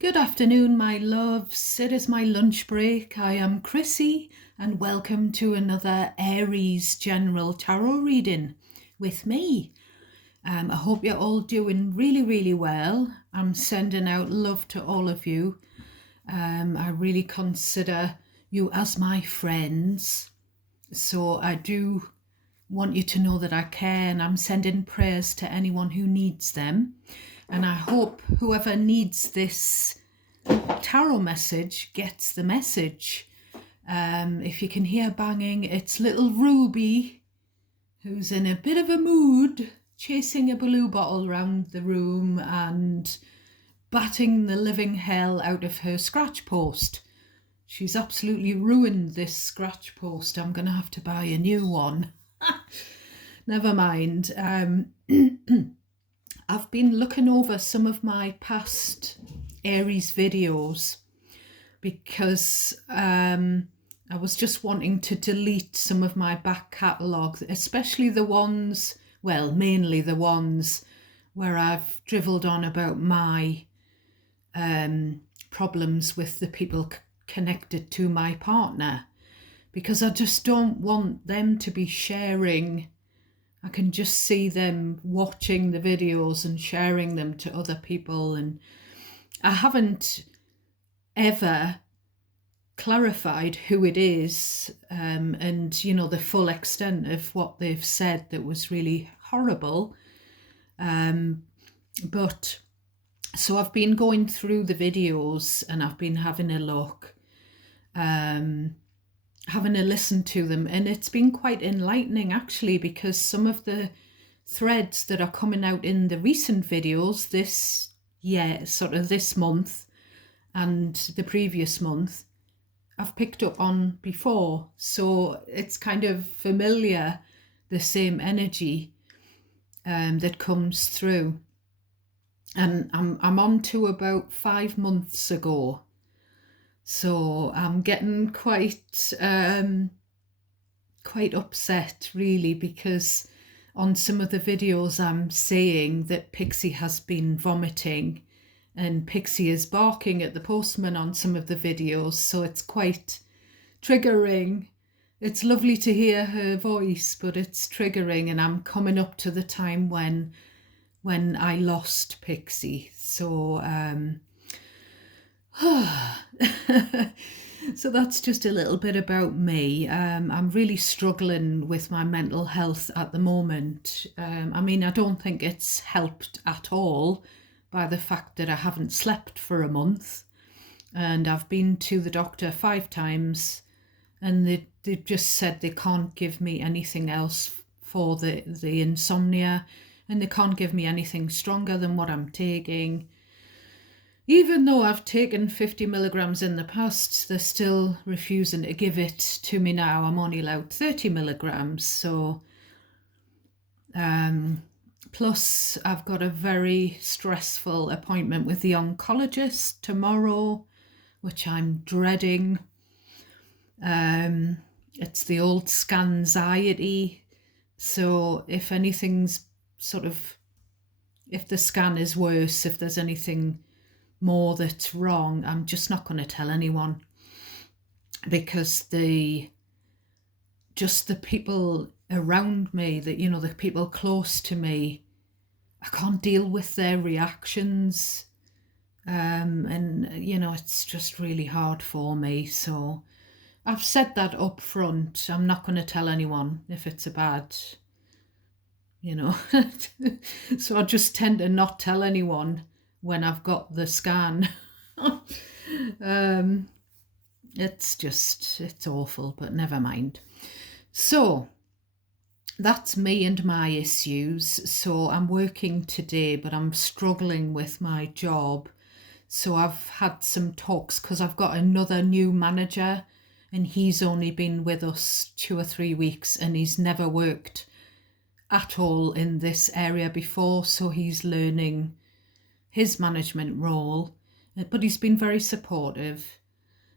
Good afternoon, my loves. It is my lunch break. I am Chrissy, and welcome to another Aries general tarot reading with me. I hope you're all doing really well. I'm sending out love to all of you. I really consider you as my friends. So I do want you to know that I care, and I'm sending prayers to anyone who needs them. And I hope whoever needs this tarot message gets the message. If you can hear banging, it's little Ruby, who's in a bit of a mood, chasing a blue bottle around the room and batting the living hell out of her scratch post. She's absolutely ruined this scratch post. I'm going to have to buy a new one. Never mind. I've been looking over some of my past Aries videos because I was just wanting to delete some of my back catalogue, especially the ones, well, mainly the ones where I've drivelled on about my problems with the people connected to my partner, because I just don't want them to be sharing. I can just see them watching the videos and sharing them to other people, and I haven't ever clarified who it is, and you know, the full extent of what they've said that was really horrible. But so I've been going through the videos and I've been having a look, having a listen to them, and it's been quite enlightening actually, because some of the threads that are coming out in the recent videos this year, sort of this month and the previous month, I've picked up on before. So it's kind of familiar, the same energy that comes through. And I'm on to about 5 months ago. So I'm getting quite upset really, because on some of the videos I'm saying that Pixie has been vomiting and Pixie is barking at the postman on some of the videos, so it's quite triggering. It's lovely to hear her voice, but it's triggering, and I'm coming up to the time when I lost Pixie. So so that's just a little bit about me. I'm really struggling with my mental health at the moment. I mean, I don't think it's helped at all by the fact that I haven't slept for a month, and I've been to the doctor 5 times, and they've just said they can't give me anything else for the insomnia, and they can't give me anything stronger than what I'm taking. Even though I've taken 50 milligrams in the past, they're still refusing to give it to me now. I'm only allowed 30 milligrams. So, plus I've got a very stressful appointment with the oncologist tomorrow, which I'm dreading. It's the old scanxiety. So if anything's if the scan is worse, if there's anything more that's wrong, I'm just not going to tell anyone, because the people around me, that, you know, the people close to me, I can't deal with their reactions, and you know, it's just really hard for me. So I've said that up front. I'm not going to tell anyone if it's a bad, you know. So I just tend to not tell anyone when I've got the scan. It's awful, but never mind. So that's me and my issues. So I'm working today, but I'm struggling with my job. So I've had some talks, because I've got another new manager, and he's only been with us 2 or 3 weeks, and he's never worked at all in this area before. So he's learning his management role, but he's been very supportive,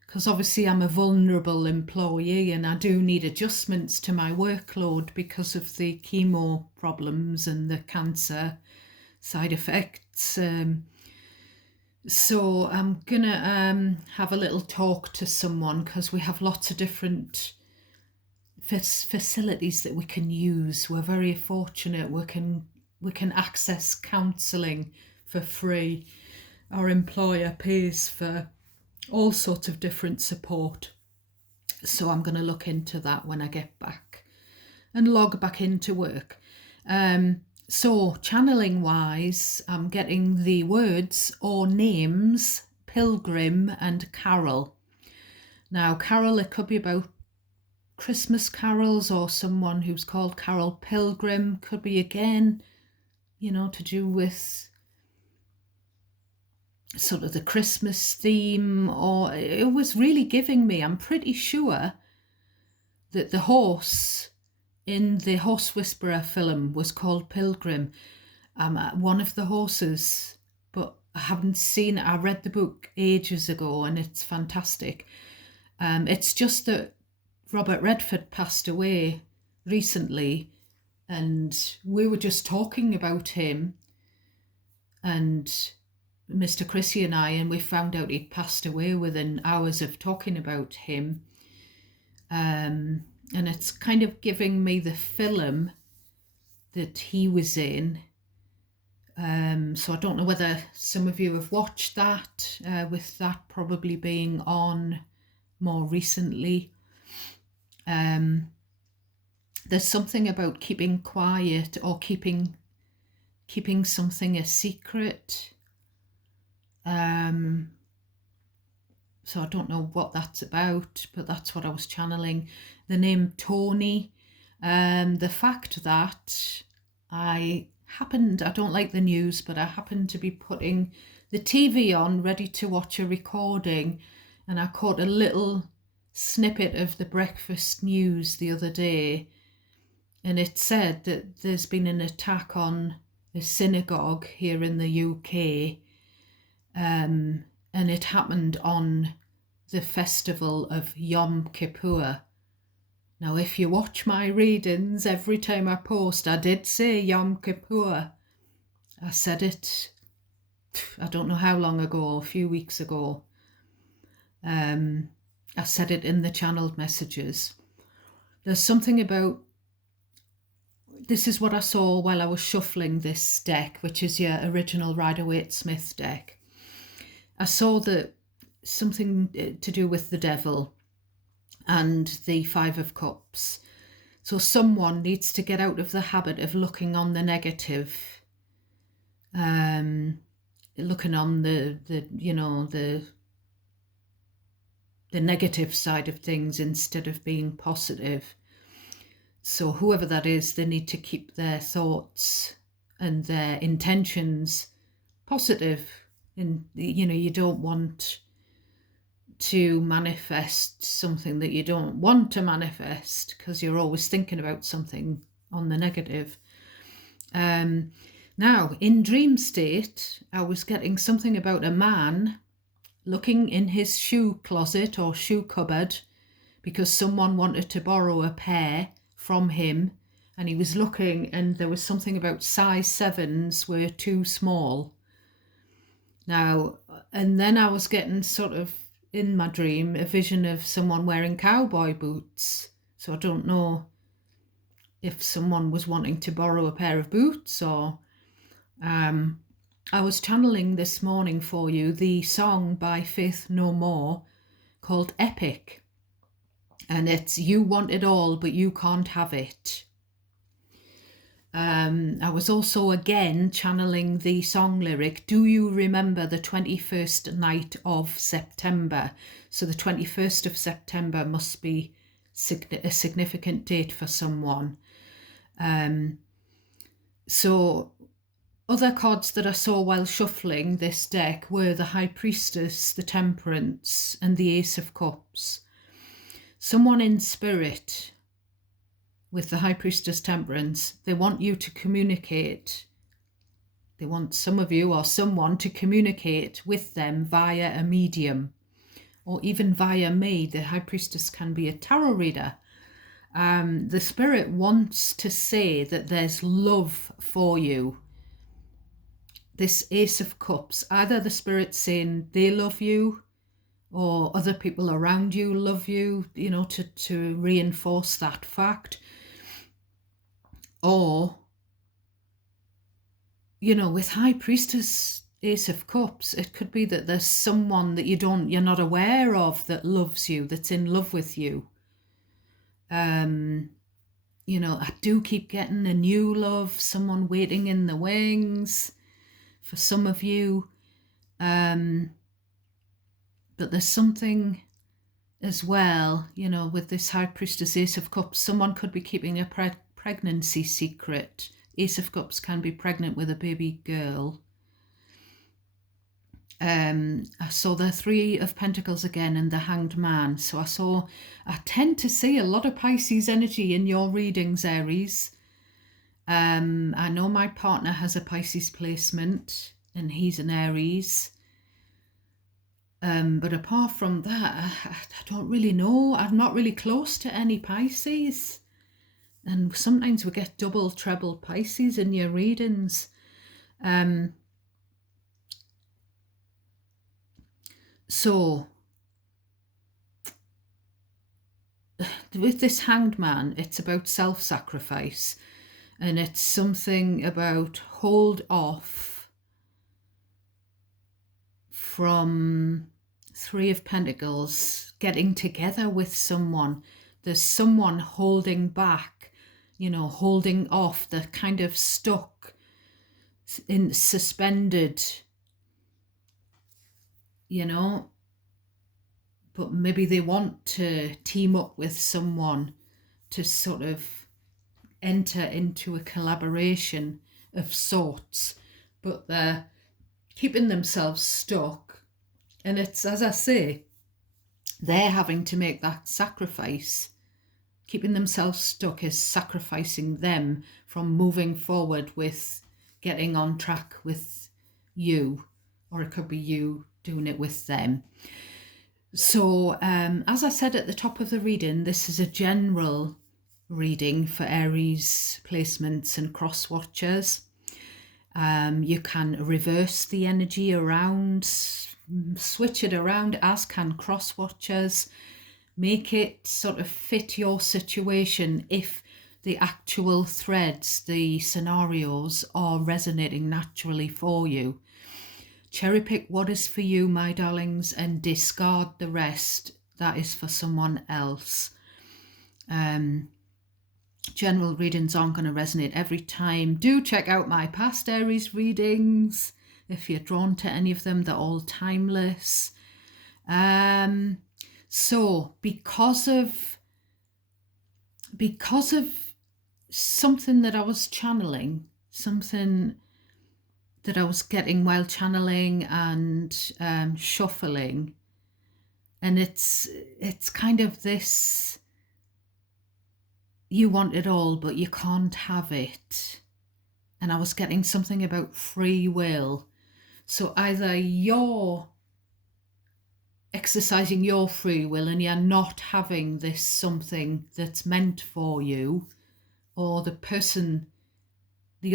because obviously I'm a vulnerable employee and I do need adjustments to my workload because of the chemo problems and the cancer side effects. So I'm gonna have a little talk to someone because we have lots of different facilities that we can use. We're very fortunate. We can access counselling for free. Our employer pays for all sorts of different support. So I'm going to look into that when I get back and log back into work. So channeling wise, I'm getting the words or names Pilgrim and Carol. Now, Carol, it could be about Christmas carols, or someone who's called Carol Pilgrim. Could be again, to do with sort of the Christmas theme, or it was really giving me, I'm pretty sure that the horse in the Horse Whisperer film was called Pilgrim. One of the horses, but I haven't seen it. I read the book ages ago and it's fantastic. It's just that Robert Redford passed away recently, and we were just talking about him, and Mr. Chrissy and I, and we found out he'd passed away within hours of talking about him. And it's kind of giving me the film that he was in. So I don't know whether some of you have watched that, with that probably being on more recently. There's something about keeping quiet or keeping something a secret. So I don't know what that's about, but that's what I was channeling. The name Tony. The fact that I don't like the news, but I happened to be putting the TV on ready to watch a recording, and I caught a little snippet of the breakfast news the other day, and it said that there's been an attack on a synagogue here in the UK, and it happened on the festival of Yom Kippur. Now, if you watch my readings, every time I post, I did say Yom Kippur. I said it, I don't know how long ago, a few weeks ago. I said it in the channeled messages. There's something about, this is what I saw while I was shuffling this deck, which is your original Rider-Waite-Smith deck. I saw that something to do with the devil and the Five of Cups. So someone needs to get out of the habit of looking on the negative, looking on the negative side of things instead of being positive. So whoever that is, they need to keep their thoughts and their intentions positive. And you don't want to manifest something that you don't want to manifest, because you're always thinking about something on the negative. Now, in dream state, I was getting something about a man looking in his shoe closet or shoe cupboard because someone wanted to borrow a pair from him, and he was looking, and there was something about size 7s were too small. Now, and then I was getting sort of, in my dream, a vision of someone wearing cowboy boots. So I don't know if someone was wanting to borrow a pair of boots, or I was channeling this morning for you the song by Faith No More called Epic, and it's "You want it all but you can't have it." I was also again channeling the song lyric, "Do you remember the 21st night of September?" So the 21st of September must be a significant date for someone. So other cards that I saw while shuffling this deck were the High Priestess, the Temperance, and the Ace of Cups. Someone in spirit with the High Priestess, Temperance, they want you to communicate. They want some of you or someone to communicate with them via a medium, or even via me. The High Priestess can be a tarot reader. The Spirit wants to say that there's love for you. this Ace of Cups, either the Spirit's saying they love you or other people around you love you, you know, to reinforce that fact. Or, you know, with High Priestess, Ace of Cups, it could be that there's someone that you're not aware of that loves you, that's in love with you. You know, I do keep getting a new love, someone waiting in the wings for some of you. But there's something as well, you know, with this High Priestess, Ace of Cups, someone could be keeping a pregnancy secret. Ace of Cups can be pregnant with a baby girl. I saw the Three of Pentacles again and the Hanged Man. So I tend to see a lot of Pisces energy in your readings, Aries. I know my partner has a Pisces placement and he's an Aries. But apart from that, I don't really know. I'm not really close to any Pisces. And sometimes we get double, treble Pisces in your readings. So, with this Hanged Man, it's about self-sacrifice. And it's something about hold off from Three of Pentacles, getting together with someone. There's someone holding back, you know, holding off. They're kind of stuck, in suspended, you know, but maybe they want to team up with someone to sort of enter into a collaboration of sorts, but they're keeping themselves stuck. And it's, as I say, they're having to make that sacrifice. Keeping themselves stuck is sacrificing them from moving forward with getting on track with you, or it could be you doing it with them. So as I said at the top of the reading, this is a general reading for Aries placements and cross watchers. You can reverse the energy around, switch it around, as can cross watchers. Make it sort of fit your situation if the actual threads, the scenarios are resonating naturally for you. Cherry pick what is for you, my darlings, and discard the rest. That is for someone else. General readings aren't going to resonate every time. Do check out my past Aries readings. If you're drawn to any of them, they're all timeless. So because of something that I was channeling, something that I was getting while channeling and shuffling, and it's kind of this, you want it all but you can't have it. And I was getting something about free will. So either you're exercising your free will and you're not having this something that's meant for you, or the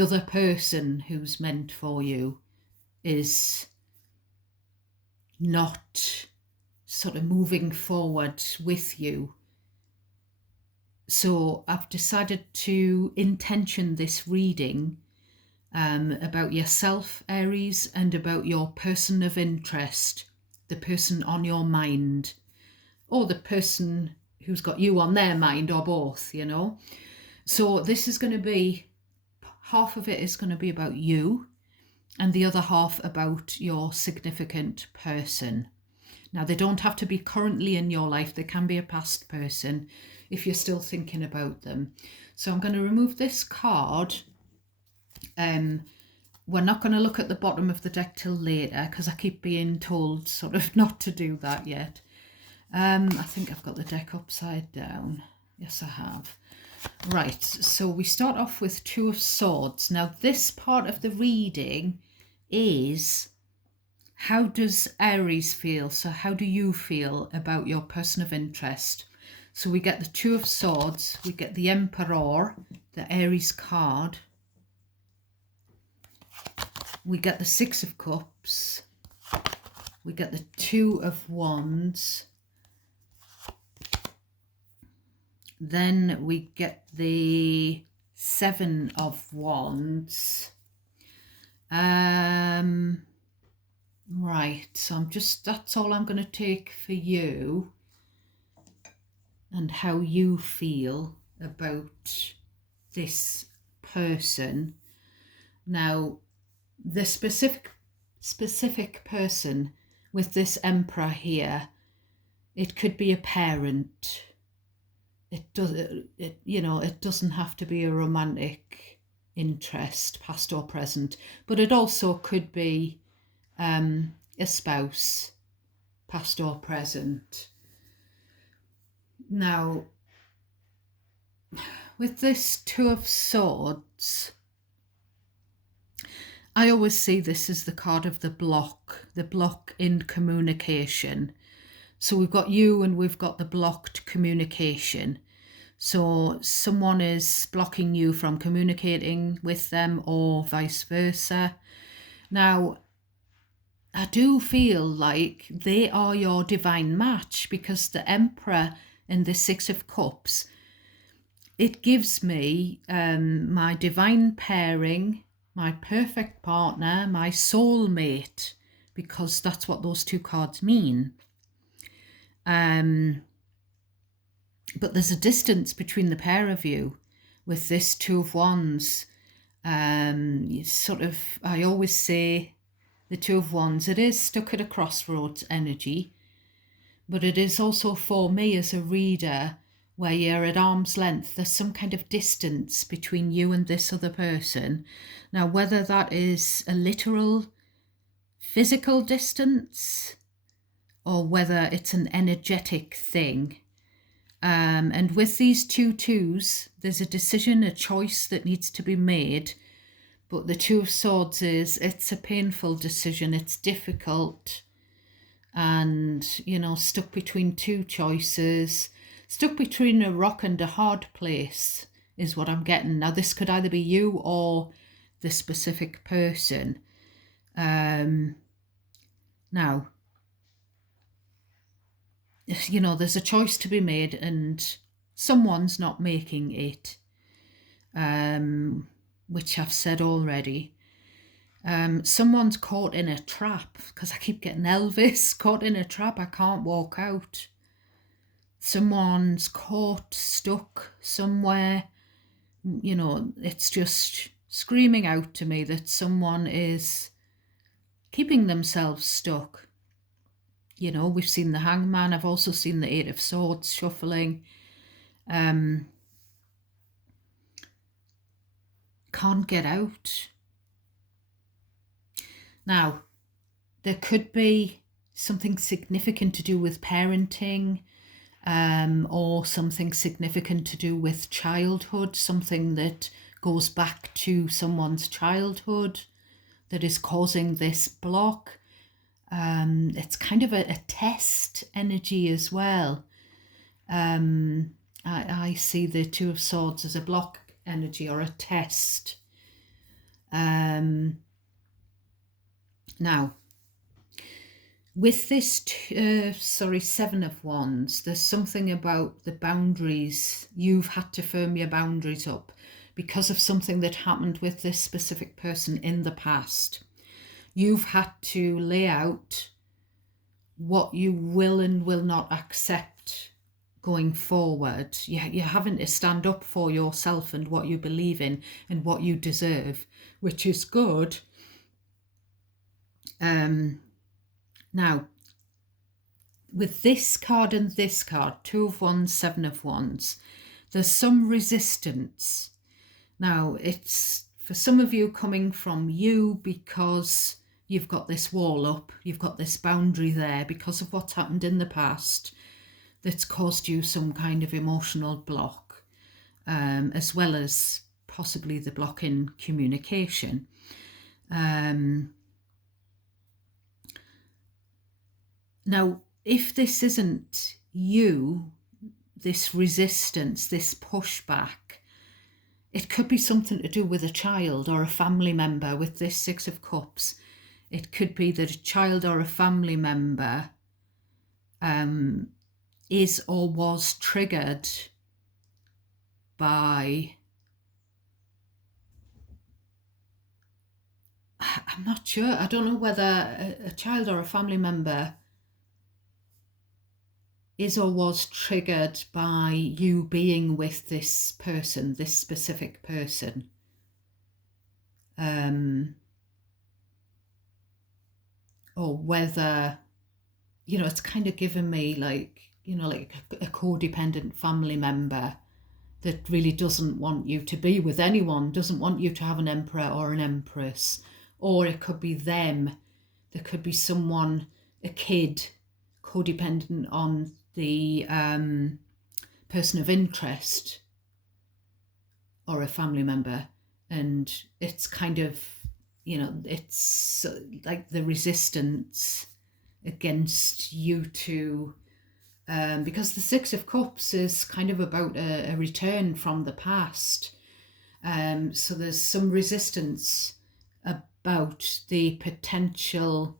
other person who's meant for you is not sort of moving forward with you. So I've decided to intention this reading about yourself, Aries, and about your person of interest, the person on your mind, or the person who's got you on their mind, or both, you know. So this is going to be, half of it is going to be about you, and the other half about your significant person. Now, they don't have to be currently in your life. They can be a past person if you're still thinking about them. So I'm going to remove this card. We're not going to look at the bottom of the deck till later because I keep being told sort of not to do that yet. I think I've got the deck upside down. Yes, I have. Right, so we start off with Two of Swords. Now, this part of the reading is, how does Aries feel? So how do you feel about your person of interest? So we get the Two of Swords, we get the Emperor, the Aries card. we get the Six of Cups, we get the Two of Wands, then we get the Seven of Wands. Right, so that's all I'm going to take for you and how you feel about this person. Now, the specific person with this Emperor here, it could be a parent. It doesn't have to be a romantic interest, past or present, but it also could be a spouse, past or present. Now, with this Two of Swords, I always see this as the card of the block in communication. So we've got you and we've got the blocked communication. So someone is blocking you from communicating with them or vice versa. Now, I do feel like they are your divine match, because the Emperor and the Six of Cups, it gives me my divine pairing, my perfect partner, my soulmate, because that's what those two cards mean. But there's a distance between the pair of you with this Two of Wands. I always say the Two of Wands, it is stuck at a crossroads energy, but it is also for me as a reader where you're at arm's length. There's some kind of distance between you and this other person. Now, whether that is a literal physical distance or whether it's an energetic thing. And with these two twos, there's a decision, a choice that needs to be made. But the Two of Swords it's a painful decision. It's difficult. And, stuck between two choices, stuck between a rock and a hard place is what I'm getting. Now, this could either be you or the specific person. Now, there's a choice to be made and someone's not making it, which I've said already. Someone's caught in a trap, because I keep getting Elvis, caught in a trap, I can't walk out. Someone's caught, stuck somewhere. It's just screaming out to me that someone is keeping themselves stuck. We've seen the Hangman. I've also seen the Eight of Swords shuffling. Can't get out. Now, there could be something significant to do with parenting, or something significant to do with childhood, something that goes back to someone's childhood that is causing this block. It's kind of a test energy as well. I see the Two of Swords as a block energy or a test. Now, with this Seven of Wands, there's something about the boundaries. You've had to firm your boundaries up because of something that happened with this specific person in the past. You've had to lay out what you will and will not accept going forward. You're having to stand up for yourself and what you believe in and what you deserve, which is good. Now, with this card and this card, Two of Wands, Seven of Wands, there's some resistance. Now, it's for some of you coming from you because you've got this wall up, you've got this boundary there because of what's happened in the past that's caused you some kind of emotional block, as well as possibly the block in communication. Now, if this isn't you, this resistance, this pushback, it could be something to do with a child or a family member with this Six of Cups. It could be that a child or a family member is or was triggered by, I'm not sure, I don't know whether a child or a family member is or was triggered by you being with this person, this specific person. Or whether, it's kind of given me like, like a codependent family member that really doesn't want you to be with anyone, doesn't want you to have an emperor or an empress. Or it could be them. There could be someone, a kid, codependent on the person of interest or a family member. And it's kind of, it's like the resistance against you to, because the Six of Cups is kind of about a return from the past. So there's some resistance about the potential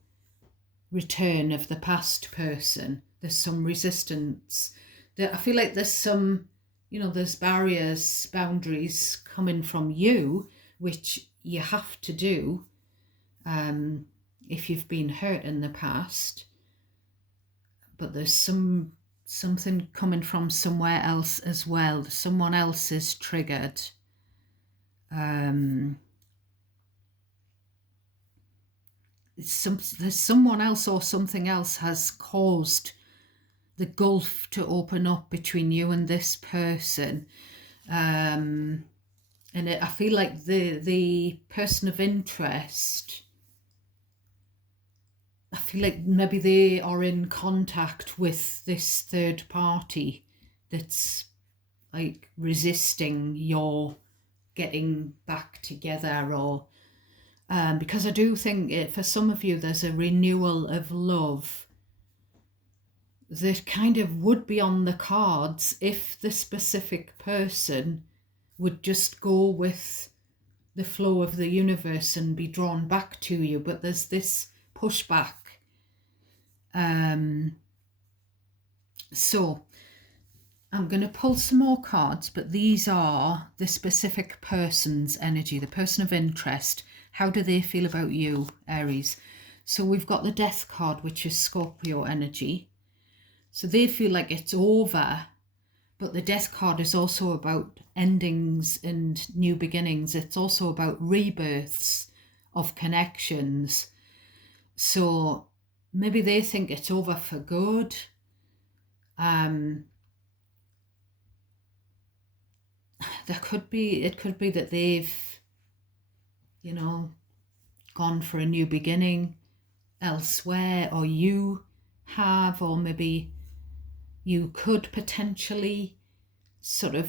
return of the past person. There's some resistance. I feel like there's some, there's boundaries coming from you, which you have to do if you've been hurt in the past. But there's something coming from somewhere else as well. Someone else is triggered. There's someone else or something else has caused the gulf to open up between you and this person. And I feel like the person of interest, I feel like maybe they are in contact with this third party that's like resisting your getting back together, or because I do think for some of you there's a renewal of love that kind of would be on the cards if the specific person would just go with the flow of the universe and be drawn back to you. But there's this pushback. So I'm going to pull some more cards, but these are the specific person's energy, the person of interest. How do they feel about you, Aries? So we've got the Death card, which is Scorpio energy. So they feel like it's over, but the Death card is also about endings and new beginnings. It's also about rebirths of connections. So maybe they think it's over for good. It could be that they've, gone for a new beginning elsewhere, or you have, or maybe you could potentially sort of,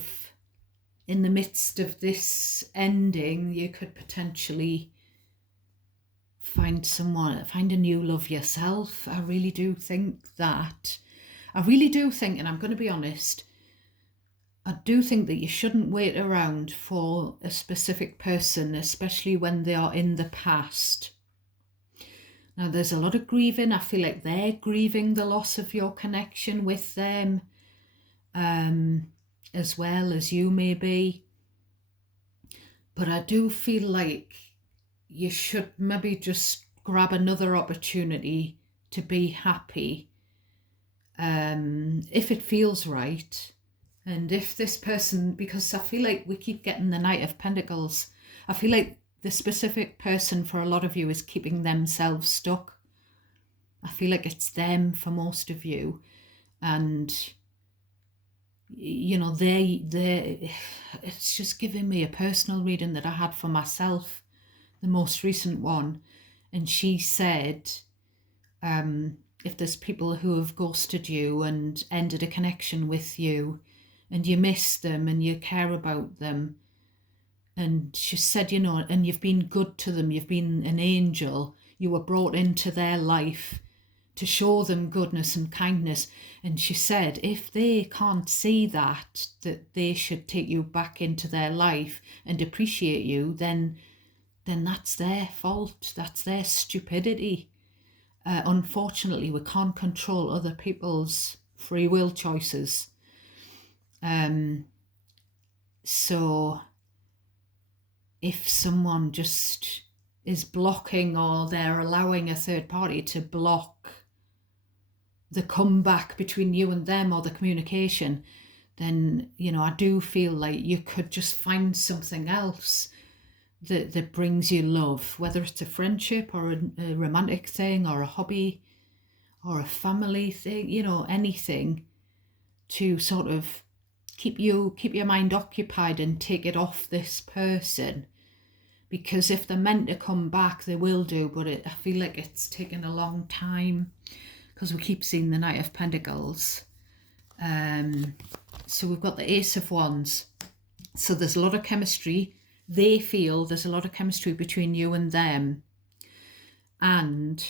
in the midst of this ending, you could potentially find a new love yourself. I really do think that. I really do think, and I'm going to be honest, I do think that you shouldn't wait around for a specific person, especially when they are in the past. Now, there's a lot of grieving. I feel like they're grieving the loss of your connection with them, as well as you may be. But I do feel like you should maybe just grab another opportunity to be happy, if it feels right. And if this person, because I feel like we keep getting the Knight of Pentacles, I feel like the specific person for a lot of you is keeping themselves stuck. I feel like it's them for most of you. And, it's just giving me a personal reading that I had for myself, the most recent one. And she said, if there's people who have ghosted you and ended a connection with you, and you miss them and you care about them, and she said, and you've been good to them, you've been an angel, you were brought into their life to show them goodness and kindness. And she said, if they can't see that they should take you back into their life and appreciate you, then that's their fault. That's their stupidity. Unfortunately, we can't control other people's free will choices. So if someone just is blocking, or they're allowing a third party to block the comeback between you and them, or the communication, then, I do feel like you could just find something else that brings you love, whether it's a friendship or a romantic thing or a hobby or a family thing, anything to sort of keep your mind occupied and take it off this person. Because if they're meant to come back, they will do, but I feel like it's taken a long time because we keep seeing the Knight of Pentacles. So we've got the Ace of Wands. So there's a lot of chemistry. They feel there's a lot of chemistry between you and them. And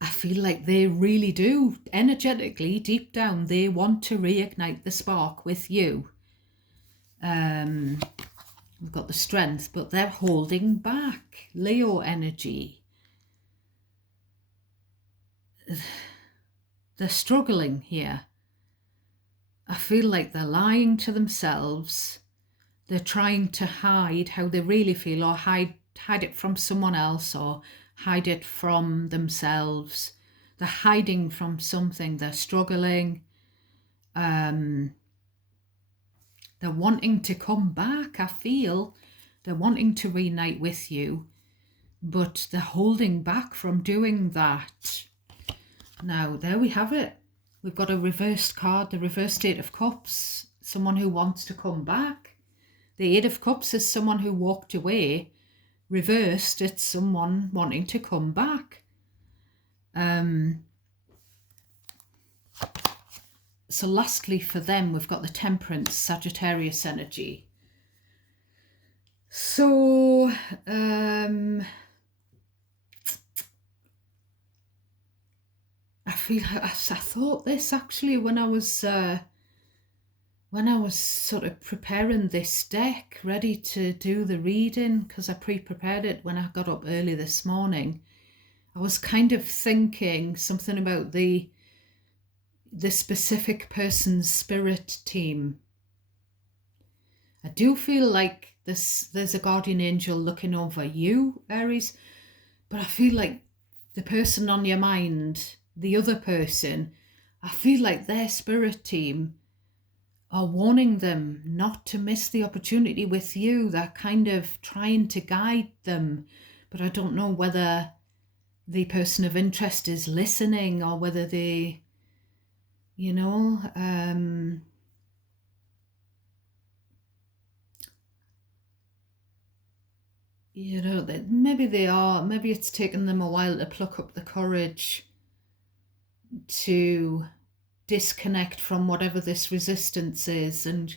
I feel like they really do, energetically, deep down, they want to reignite the spark with you. We've got the Strength, but they're holding back. Leo energy. They're struggling here. I feel like they're lying to themselves. They're trying to hide how they really feel, or hide it from someone else, or hide it from themselves. They're hiding from something. They're struggling. They're wanting to come back, I feel. They're wanting to reunite with you, but they're holding back from doing that. Now, there we have it. We've got a reversed card, the reversed Eight of Cups, someone who wants to come back. The Eight of Cups is someone who walked away. Reversed, it's someone wanting to come back. So lastly for them, we've got the Temperance, Sagittarius energy. So, I thought this actually when I was sort of preparing this deck, ready to do the reading, because I pre-prepared it when I got up early this morning. I was kind of thinking something about the specific person's spirit team. I do feel like there's a guardian angel looking over you, Aries, but I feel like the person on your mind, the other person, I feel like their spirit team are warning them not to miss the opportunity with you. They're kind of trying to guide them, but I don't know whether the person of interest is listening, or whether they, that maybe they are, maybe it's taken them a while to pluck up the courage to disconnect from whatever this resistance is, and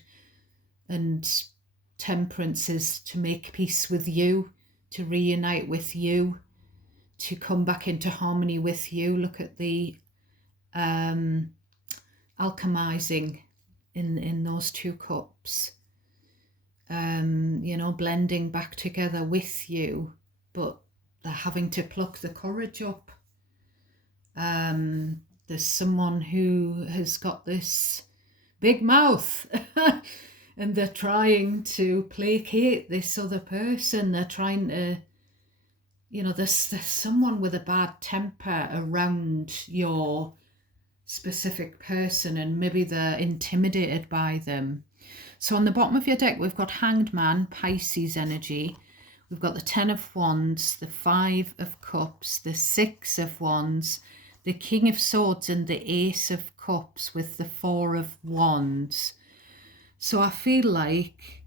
Temperance is to make peace with you, to reunite with you, to come back into harmony with you. Look at the alchemizing in those two cups. Blending back together with you, but they're having to pluck the courage up. There's someone who has got this big mouth and they're trying to placate this other person. They're trying to, there's someone with a bad temper around your specific person, and maybe they're intimidated by them. So on the bottom of your deck, we've got Hanged Man, Pisces energy. We've got the Ten of Wands, the Five of Cups, the Six of Wands, the King of Swords, and the Ace of Cups with the Four of Wands. So I feel like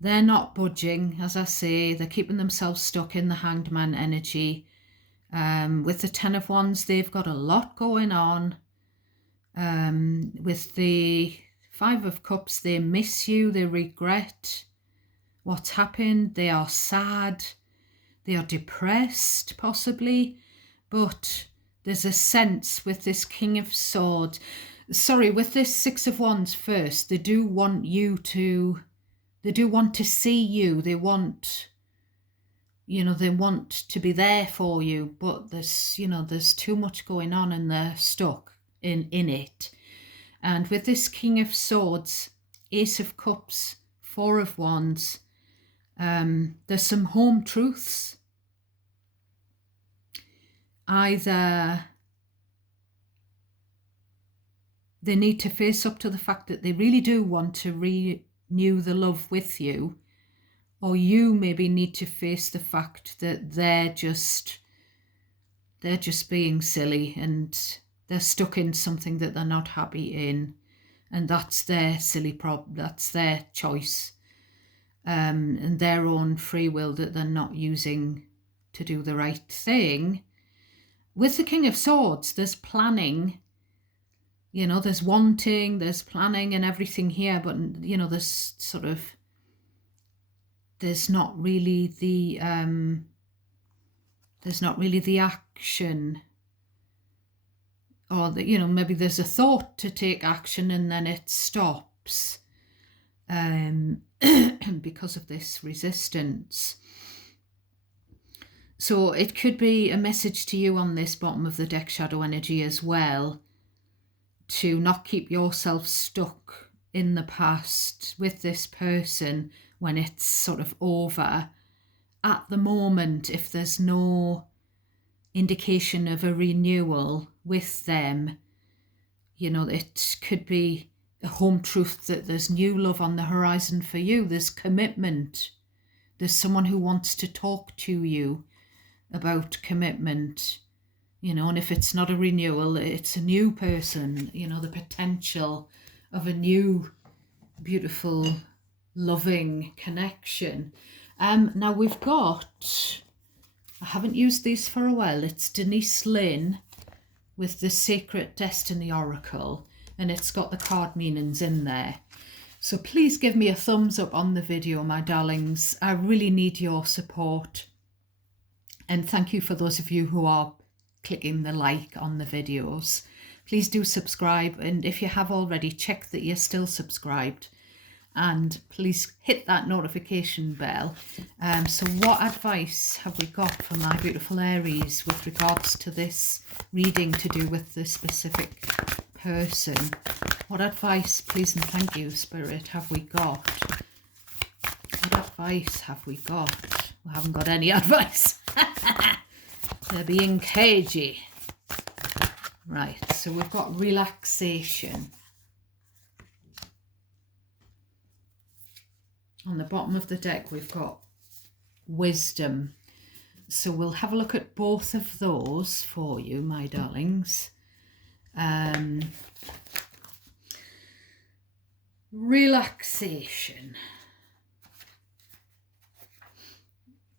they're not budging, as I say. They're keeping themselves stuck in the Hanged Man energy. With the Ten of Wands, they've got a lot going on. With the Five of Cups, they miss you, they regret what's happened, they are sad, they are depressed possibly, but there's a sense with this King of Swords, sorry, with this Six of Wands first, they do want to see you. They want, they want to be there for you, but there's too much going on and they're stuck in it. And with this King of Swords, Ace of Cups, Four of Wands, there's some home truths. Either they need to face up to the fact that they really do want to renew the love with you, or you maybe need to face the fact that they're just being silly and they're stuck in something that they're not happy in, and that's their silly problem, that's their choice, and their own free will that they're not using to do the right thing. With the King of Swords, there's planning, there's wanting, there's planning and everything here, but there's not really the action, or maybe there's a thought to take action and then it stops because of this resistance. So it could be a message to you on this bottom of the deck shadow energy as well, to not keep yourself stuck in the past with this person when it's sort of over. At the moment, if there's no indication of a renewal with them, it could be a home truth that there's new love on the horizon for you. There's commitment. There's someone who wants to talk to you about commitment, and if it's not a renewal, it's a new person, the potential of a new, beautiful, loving connection. Now we've got, I haven't used these for a while, it's Denise Lynn with the Sacred Destiny Oracle, and it's got the card meanings in there. So please give me a thumbs up on the video, my darlings. I really need your support. And thank you for those of you who are clicking the like on the videos. Please do subscribe, and if you have already, check that you're still subscribed, and please hit that notification bell. So what advice have we got for my beautiful Aries with regards to this reading to do with the specific person? What advice, please and thank you, Spirit, have we got? What advice have we got? We haven't got any advice. They're being cagey. Right, so we've got relaxation. On the bottom of the deck, we've got wisdom. So we'll have a look at both of those for you, my darlings. Relaxation.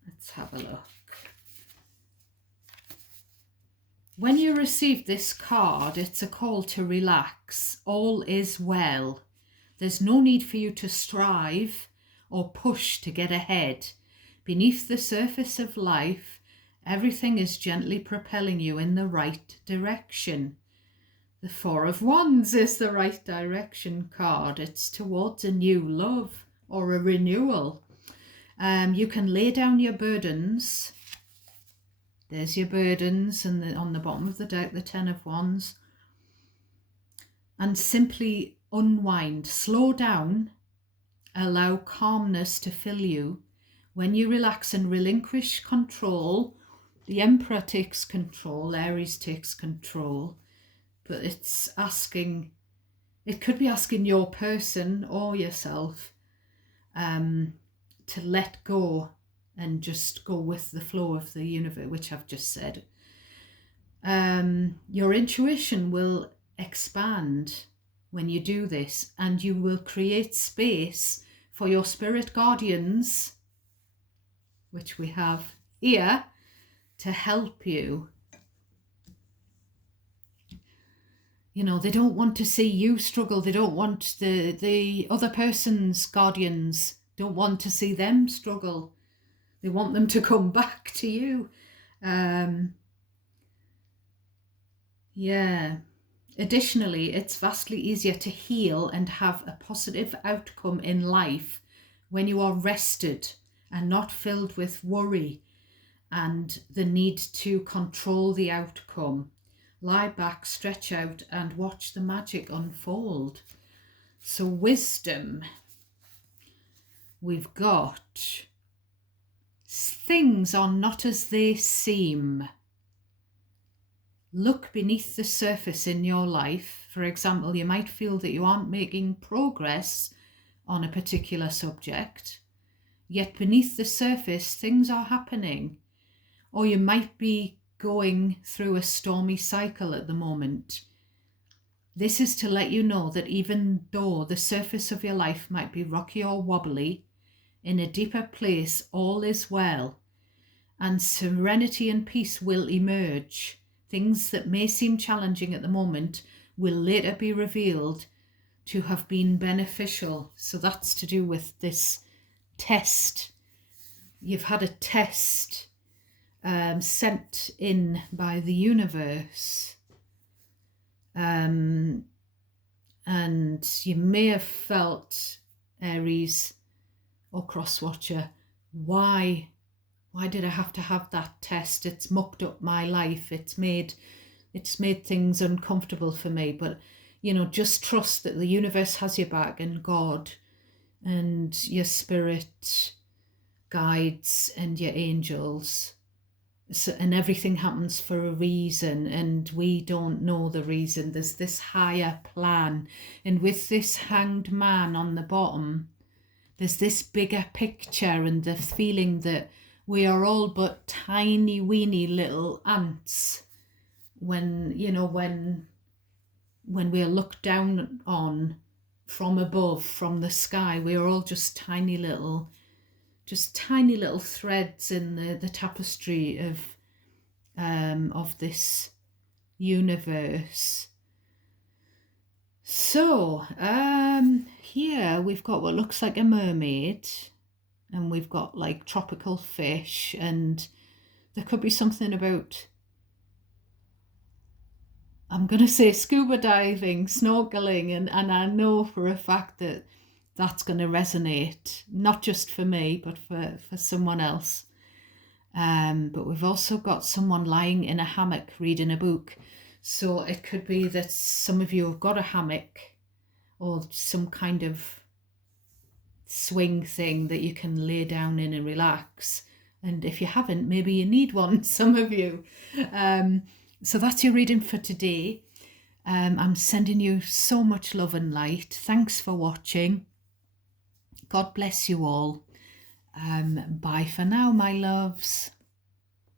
Let's have a look. When you receive this card, it's a call to relax. All is well. There's no need for you to strive or push to get ahead. Beneath the surface of life, everything is gently propelling you in the right direction. The Four of Wands is the right direction card. It's towards a new love or a renewal. You can lay down your burdens. There's your burdens, and on the bottom of the deck, the Ten of Wands. And simply unwind, slow down, allow calmness to fill you. When you relax and relinquish control, the Emperor takes control, Aries takes control. But it's asking, it could be asking your person or yourself to let go and just go with the flow of the universe, which I've just said. Your intuition will expand when you do this, and you will create space for your spirit guardians, which we have here, to help you. They don't want to see you struggle. They don't want the other person's guardians, don't want to see them struggle. They want them to come back to you. Yeah. Additionally, it's vastly easier to heal and have a positive outcome in life when you are rested and not filled with worry and the need to control the outcome. Lie back, stretch out, and watch the magic unfold. So, wisdom, we've got things are not as they seem. Look beneath the surface in your life. For example, you might feel that you aren't making progress on a particular subject, yet beneath the surface, things are happening. Or you might be going through a stormy cycle at the moment. This is to let you know that even though the surface of your life might be rocky or wobbly, in a deeper place all is well, and serenity and peace will emerge. Things that may seem challenging at the moment will later be revealed to have been beneficial. So that's to do with this test. You've had a test sent in by the universe. And you may have felt, Aries or Crosswatcher, why did I have to have that test? It's mucked up my life. It's made things uncomfortable for me. But, just trust that the universe has your back, and God and your spirit guides and your angels. So, and everything happens for a reason, and we don't know the reason. There's this higher plan. And with this hanged man on the bottom, there's this bigger picture and the feeling that we are all but tiny weeny little ants when we are looked down on from above, from the sky. We are all just tiny little threads in the tapestry of this universe. So here we've got what looks like a mermaid, and we've got like tropical fish, and there could be something about, I'm going to say, scuba diving, snorkeling, and I know for a fact that that's going to resonate, not just for me, but for someone else. But we've also got someone lying in a hammock reading a book. So it could be that some of you have got a hammock or some kind of swing thing that you can lay down in and relax. And if you haven't, maybe you need one, some of you. So that's your reading for today. I'm sending you so much love and light. Thanks for watching. God bless you all. Bye for now, my loves.